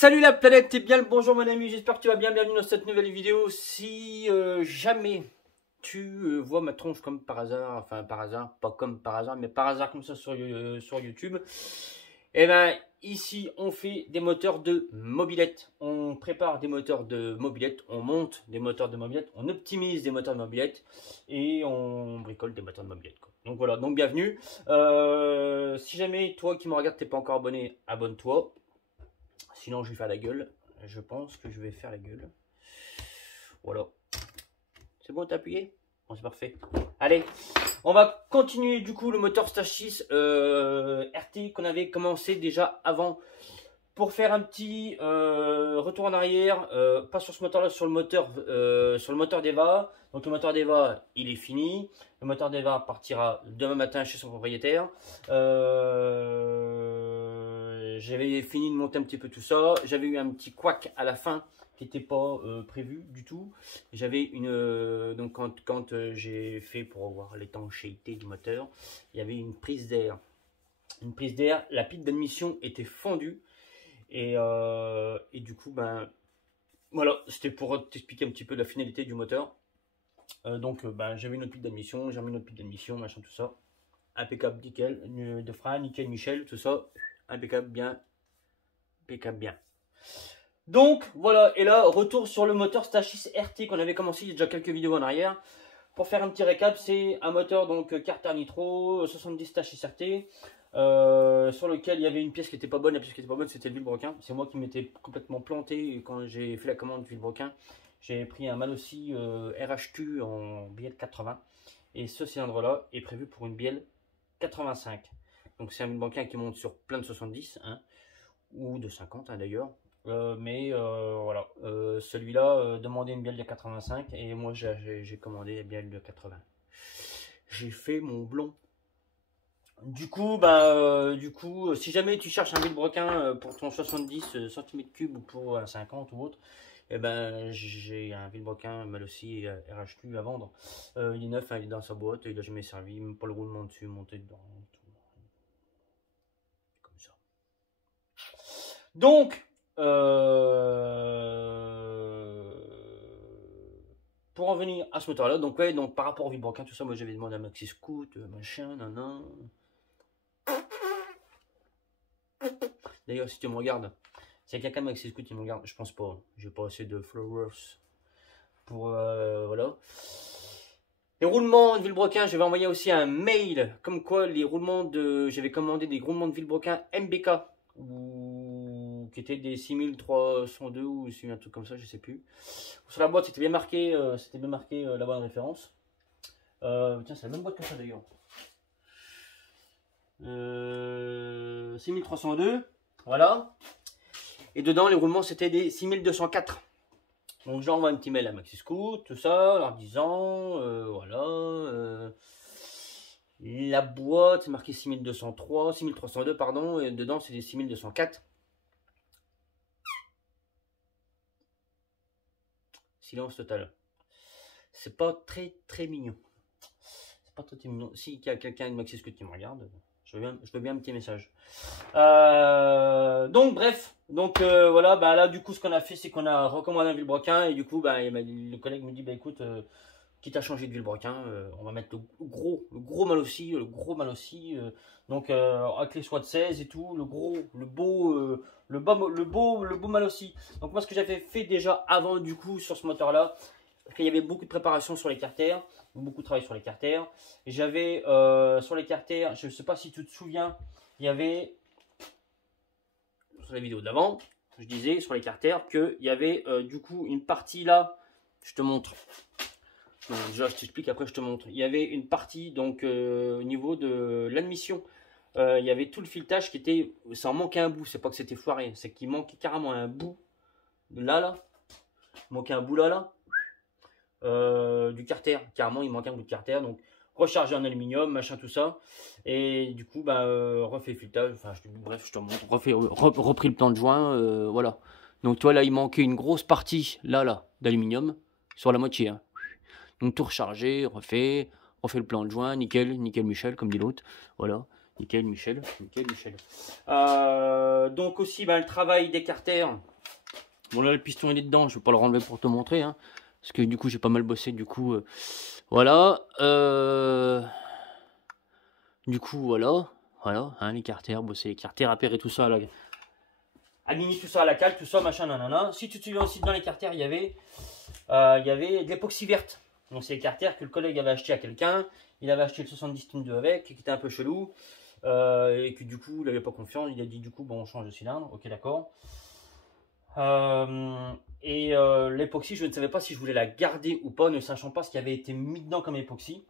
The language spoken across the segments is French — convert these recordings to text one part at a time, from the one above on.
Salut la planète et bien le bonjour mon ami, j'espère que tu vas bien, bienvenue dans cette nouvelle vidéo. Si jamais tu vois ma tronche comme par hasard, enfin par hasard, pas comme par hasard, mais par hasard comme ça sur YouTube, et ben ici on fait des moteurs de mobilette, on prépare des moteurs de mobilette, on monte des moteurs de mobilette, on optimise des moteurs de mobilette et on bricole des moteurs de mobilette quoi. Donc voilà, donc bienvenue. Si jamais toi qui me regardes t'es pas encore abonné, abonne-toi. Sinon, je vais faire la gueule. Je pense que je vais faire la gueule. Voilà. C'est bon, t'as appuyé? Bon, c'est parfait. Allez, on va continuer du coup le moteur Stage 6 RT qu'on avait commencé déjà avant. Pour faire un petit retour en arrière, pas sur ce moteur-là, sur le moteur d'Eva. Donc le moteur d'Eva, il est fini. Le moteur d'Eva partira demain matin chez son propriétaire. J'avais fini de monter un petit peu tout ça. J'avais eu un petit couac à la fin qui n'était pas prévu du tout. J'avais une donc quand j'ai fait pour voir l'étanchéité du moteur, il y avait une prise d'air. Une prise d'air, la pile d'admission était fendue. Et du coup, ben voilà, c'était pour t'expliquer un petit peu la finalité du moteur. Ben, j'avais une autre pile d'admission, j'ai remis une autre pile d'admission, machin, tout ça. Impeccable, nickel, de frein, nickel, Michel, tout ça. Impeccable, bien. Impeccable, bien. Donc, voilà, et là, retour sur le moteur Stage 6 RT qu'on avait commencé il y a déjà quelques vidéos en arrière. Pour faire un petit récap, c'est un moteur donc Carter Nitro, 70 Stage 6 RT. Sur lequel il y avait une pièce qui était pas bonne. La pièce qui était pas bonne, c'était le vilebrequin. C'est moi qui m'étais complètement planté quand j'ai fait la commande du vilebrequin. J'ai pris un Malossi RHQ en bielle 80 et ce cylindre là est prévu pour une bielle 85. Donc c'est un vilebrequin qui monte sur plein de 70 hein, ou de 50 hein, d'ailleurs. Voilà, celui-là demandait une bielle de 85 et moi j'ai commandé la bielle de 80. J'ai fait mon blond. Du coup, si jamais tu cherches un vilebrequin pour ton 70 cm3 ou pour un 50 ou autre, eh ben, j'ai un vilebrequin Malossi RHQ à vendre. Il est neuf, hein, il est dans sa boîte, il n'a jamais servi, même pas le roulement dessus, monté dedans. Tout. Comme ça. Donc, pour en venir à ce moteur-là, donc ouais, donc par rapport au vilebrequin, tout ça, moi j'avais demandé à Maxi Scoot, machin, nan. D'ailleurs, si tu me regardes, c'est quelqu'un avec ses scouts qui me regarde, je pense pas. J'ai pas assez de followers pour voilà. Les roulements de vilebrequin, j'avais envoyé aussi un mail comme quoi les roulements de, j'avais commandé des roulements de vilebrequin MBK ou qui étaient des 6302 ou un truc comme ça, je sais plus. Sur la boîte, c'était bien marqué, la bonne référence. Tiens, c'est la même boîte que ça d'ailleurs. 6302. Voilà. Et dedans, les roulements, c'était des 6204. Donc, j'envoie un petit mail à Maxi Scoot, tout ça, leur disant, voilà. La boîte, c'est marqué 6302, pardon. Et dedans, c'est des 6204. Silence total. C'est pas très mignon. C'est pas très mignon. S'il y a quelqu'un de Maxi Scoot qui me regarde, je veux bien un petit message. Donc bref, voilà, bah là du coup ce qu'on a fait c'est qu'on a recommandé un vilebrequin et du coup bah, le collègue me dit bah écoute, quitte à changer de vilebrequin, on va mettre le gros Malossi, donc avec les soies de 16 et tout, le beau Malossi. Donc moi ce que j'avais fait déjà avant du coup sur ce moteur là, il y avait beaucoup de préparation sur les carters, beaucoup de travail sur les carters. J'avais sur les carters, je ne sais pas si tu te souviens, il y avait sur la vidéo d'avant, je disais sur les carters qu'il y avait du coup une partie là, je te montre. Non, déjà je t'explique, après je te montre. Il y avait une partie donc au niveau de l'admission. Il y avait tout le filetage qui était, ça en manquait un bout, c'est pas que c'était foiré, c'est qu'il manquait carrément un bout là, il manquait un bout là. Du carter, carrément il manquait un bout de carter, donc rechargé en aluminium, machin tout ça, et du coup bah refait le filetage, enfin bref je te montre, repris le plan de joint, voilà. Donc toi là il manquait une grosse partie là d'aluminium sur la moitié, hein. Donc tout rechargé, refait le plan de joint, nickel Michel comme dit l'autre, voilà. Nickel Michel. Donc aussi, le travail d'écartère. Bon là, le piston il est dedans, je ne vais pas le renlever pour te montrer. Hein, parce que du coup, j'ai pas mal bossé. Du coup, voilà. Du coup, voilà. Voilà, hein, l'écartère, bosser l'écartère, appairer tout ça. Là. Aligner tout ça à la cale, tout ça, machin, nanana. Si tu te souviens aussi, dans l'écartère, il y avait de l'époxy verte. Donc c'est l'écartère que le collègue avait acheté à quelqu'un. Il avait acheté le 70 tonnes 2 avec, qui était un peu chelou. Et que du coup, il n'avait pas confiance. Il a dit du coup, bon, on change de cylindre. Ok, d'accord. L'époxy, je ne savais pas si je voulais la garder ou pas, ne sachant pas ce qui avait été mis dedans comme époxy.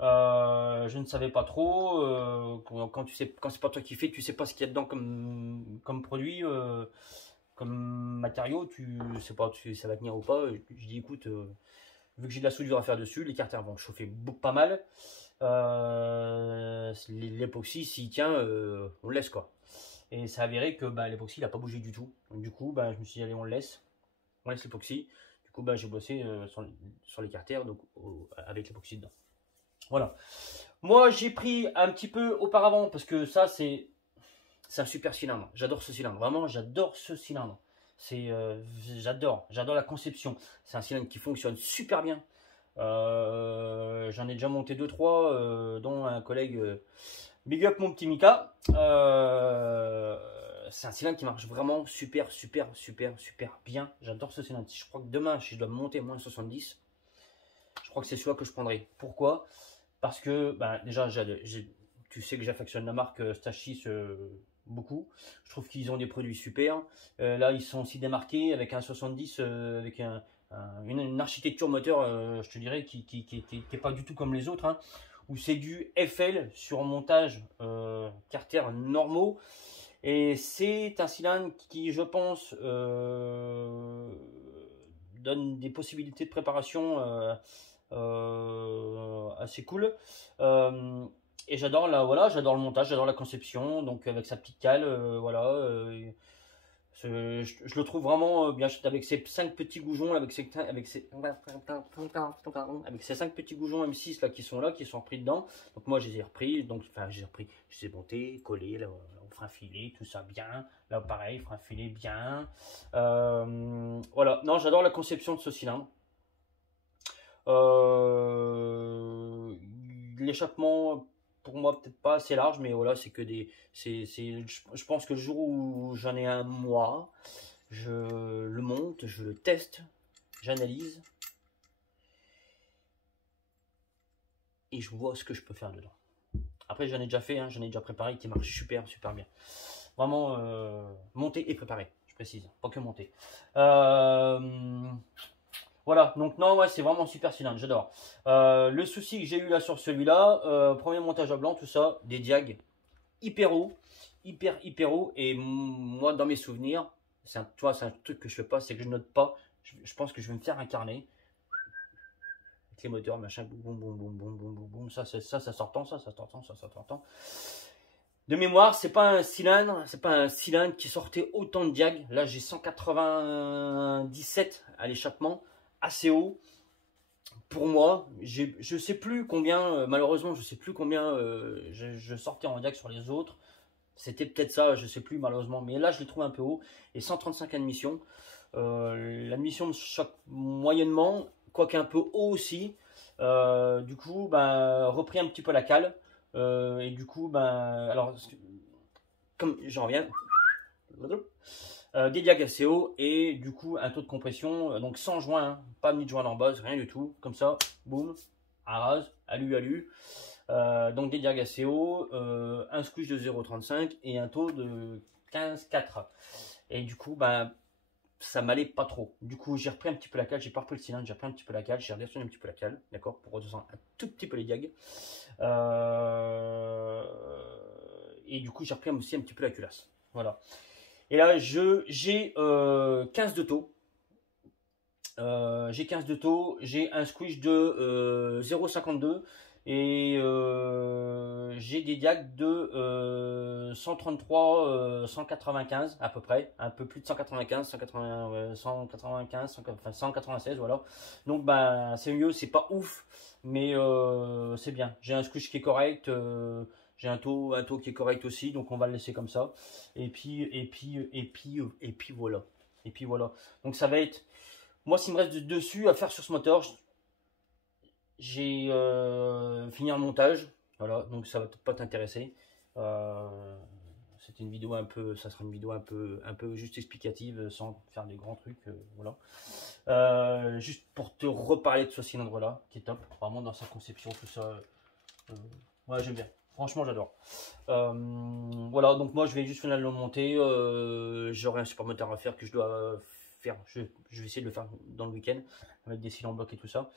Je ne savais pas trop. Quand c'est pas toi qui fais, tu sais pas ce qu'il y a dedans comme produit, comme matériau, tu sais pas si ça va tenir ou pas. Je dis écoute, vu que j'ai de la soudure à faire dessus, les carters vont chauffer pas mal. L'époxy, s'il tient, on le laisse quoi. Et ça a avéré que l'époxy n'a pas bougé du tout. Donc, du coup, je me suis dit allez, on laisse l'époxy. Du coup, j'ai bossé sur les carters donc avec l'époxy dedans. Voilà. Moi, j'ai pris un petit peu auparavant parce que ça, c'est un super cylindre. J'adore ce cylindre. Vraiment, j'adore ce cylindre. J'adore la conception. C'est un cylindre qui fonctionne super bien. J'en ai déjà monté 2-3, dont un collègue. Big up mon petit Mika. C'est un cylindre qui marche vraiment super bien. J'adore ce cylindre. Je crois que demain, si je dois monter moins 70, je crois que c'est celui-là que je prendrai. Pourquoi? Parce que déjà, tu sais que j'affectionne la marque Stachys beaucoup. Je trouve qu'ils ont des produits super. Là, ils sont aussi démarqués avec un 70, avec une architecture moteur, je te dirais, qui n'est pas du tout comme les autres. Hein, où c'est du FL sur montage carter normaux. Et c'est un cylindre qui, je pense, donne des possibilités de préparation assez cool. Et j'adore j'adore le montage, j'adore la conception, donc avec sa petite cale, je le trouve vraiment bien avec ses 5 petits goujons, avec ses 5 petits goujons M6 là qui sont repris dedans. Donc moi je les ai repris, je les ai montés, collés, là, on fera un filet, tout ça bien. Là pareil, on fera un filet bien. Voilà, non, j'adore la conception de ce cylindre. L'échappement pour moi peut-être pas assez large, mais voilà, c'est que je pense que le jour où j'en ai un moi, je le monte, je le teste, j'analyse et je vois ce que je peux faire dedans. Après j'en ai déjà fait, j'en ai déjà préparé qui marche super bien. Vraiment monté et préparé, je précise, pas que monté. Voilà, donc non, ouais, c'est vraiment super cylindre, j'adore. Le souci que j'ai eu là sur celui-là, premier montage à blanc, tout ça, des diags hyper haut, hyper haut. Et moi, dans mes souvenirs, c'est un truc que je fais pas, c'est que je note pas. Je pense que je vais me faire un carnet avec les moteurs, machin, boum, ça sortant, ça sortant. De mémoire, c'est pas un cylindre qui sortait autant de diags. Là, j'ai 197 à l'échappement. Assez haut pour moi. Je sais plus combien, malheureusement je sais plus combien je sortais en diag sur les autres. C'était peut-être ça, je sais plus malheureusement, mais là je l'ai trouvé un peu haut. Et 135 admissions, l'admission me choque moyennement, quoique un peu haut aussi. Du coup repris un petit peu la cale, et du coup alors comme j'en reviens, des diags assez hauts et du coup un taux de compression, donc sans joint, pas mis de joint en base, rien du tout, comme ça, boum, à rase, alu. Donc des diags assez hauts, un squish de 0,35 et un taux de 15,4. Et du coup, ça m'allait pas trop. Du coup, j'ai repris un petit peu la cale, j'ai pas repris le cylindre, j'ai repris un petit peu la cale, j'ai redescendu un petit peu la cale, d'accord, pour redescendre un tout petit peu les diags. Et du coup, j'ai repris aussi un petit peu la culasse. Voilà. Et là, j'ai 15 de taux. J'ai 15 de taux, j'ai un squish de 0,52 et j'ai des diags de 133, 195 à peu près, un peu plus de 195, 195, 196, voilà. Donc c'est mieux, c'est pas ouf, mais c'est bien. J'ai un squish qui est correct, J'ai un taux qui est correct aussi, donc on va le laisser comme ça. Et puis voilà. Et puis voilà. Donc ça va être, moi s'il me reste dessus à faire sur ce moteur, j'ai fini le montage. Voilà, donc ça va peut-être pas t'intéresser. C'était une vidéo un peu, ça sera une vidéo un peu juste explicative, sans faire des grands trucs, voilà. Juste pour te reparler de ce cylindre là, qui est top, vraiment dans sa conception, tout ça. Ouais, j'aime bien. Franchement, j'adore. Voilà, donc moi je vais juste finir de le monter. J'aurai un support moteur à faire que je dois faire. Je vais essayer de le faire dans le week-end avec des cylindres en bloc et tout ça.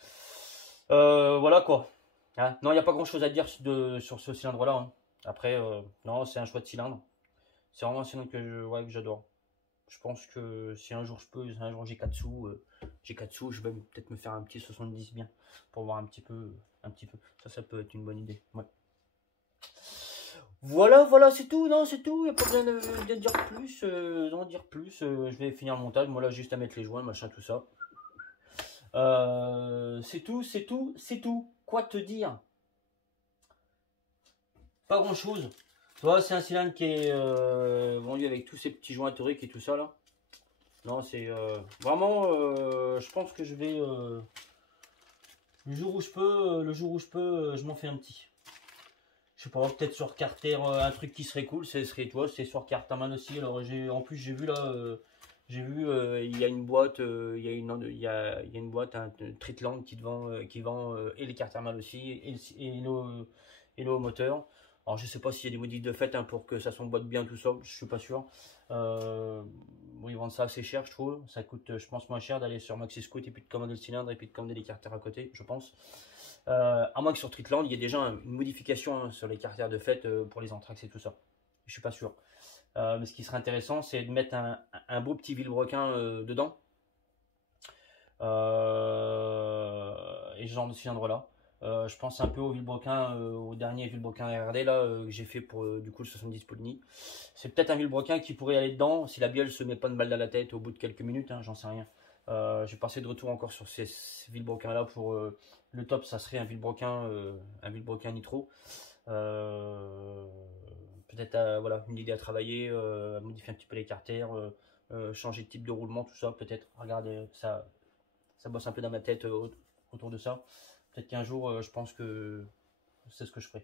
Voilà quoi. Hein, non, il n'y a pas grand chose à dire sur ce cylindre là. Hein. Après, non, c'est un choix de cylindre. C'est vraiment un cylindre que j'adore. Je pense que si un jour je peux, si un jour j'ai 4 sous, je vais peut-être me faire un petit 70 bien pour voir un petit peu. Ça peut être une bonne idée. Ouais. Voilà, c'est tout, non, c'est tout, il n'y a pas besoin de dire plus, d'en dire plus, je vais finir le montage, moi là juste à mettre les joints, machin, tout ça. C'est tout, quoi te dire? Pas grand chose. Toi, c'est un cylindre qui est vendu avec tous ces petits joints toriques et tout ça là. Non, c'est vraiment, je pense que je vais, le jour où je peux, je m'en fais un petit. Je sais pas, peut-être sur Carter, un truc qui serait cool, ce serait, tu vois, c'est sur Carterman aussi. Alors en plus j'ai vu là, il y a une boîte, il y a une boîte, un Tritland qui vend et les Carterman aussi et le moteur. Alors je sais pas s'il y a des modifs de fait hein, pour que ça s'emboîte bien tout ça, je suis pas sûr. Bon, ils vendent ça assez cher je trouve, ça coûte je pense moins cher d'aller sur Maxi Scoot et puis de commander le cylindre et puis de commander les carters à côté, je pense. À moins que sur Tritland il y ait déjà une modification hein, sur les carters de fait pour les Anthrax et tout ça. Je suis pas sûr. Mais ce qui serait intéressant c'est de mettre un beau petit vilebrequin dedans. Et ce genre de cylindre là. Je pense un peu au vilebrequin, au dernier vilebrequin RD là que j'ai fait pour du coup le 70 Polini. C'est peut-être un vilebrequin qui pourrait aller dedans si la bielle se met pas de balle dans la tête au bout de quelques minutes, hein, j'en sais rien. J'ai passé de retour encore sur ces vilebrequins là pour le top, ça serait un vilebrequin nitro. Peut-être voilà une idée à travailler, à modifier un petit peu les carters, changer de type de roulement, tout ça peut-être. Regardez ça bosse un peu dans ma tête autour de ça. Peut-être qu'un jour, je pense que c'est ce que je ferai.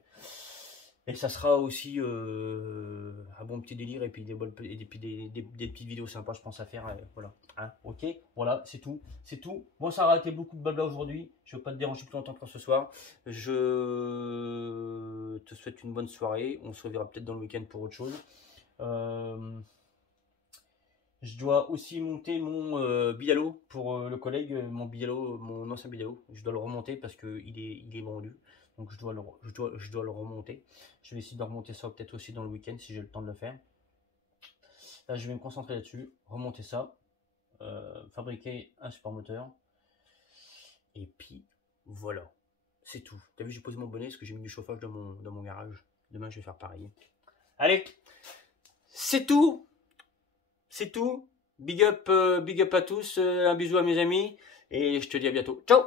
Et ça sera aussi un bon petit délire et puis des petites vidéos sympas, je pense, à faire. Voilà. Hein, ok, voilà, c'est tout. C'est tout. Bon, ça aura été beaucoup de blabla aujourd'hui. Je ne veux pas te déranger plus longtemps pour ce soir. Je te souhaite une bonne soirée. On se reverra peut-être dans le week-end pour autre chose. Je dois aussi monter mon bidalo pour le collègue, mon bidalo, mon ancien bidalo. Je dois le remonter parce qu'il est vendu. Donc je dois le remonter. Je vais essayer de remonter ça peut-être aussi dans le week-end si j'ai le temps de le faire. Là, je vais me concentrer là-dessus, remonter ça, fabriquer un support moteur. Et puis voilà, c'est tout. T'as vu, j'ai posé mon bonnet parce que j'ai mis du chauffage dans mon garage. Demain, je vais faire pareil. Allez, c'est tout. C'est tout. Big up à tous. Un bisou à mes amis. Et je te dis à bientôt. Ciao!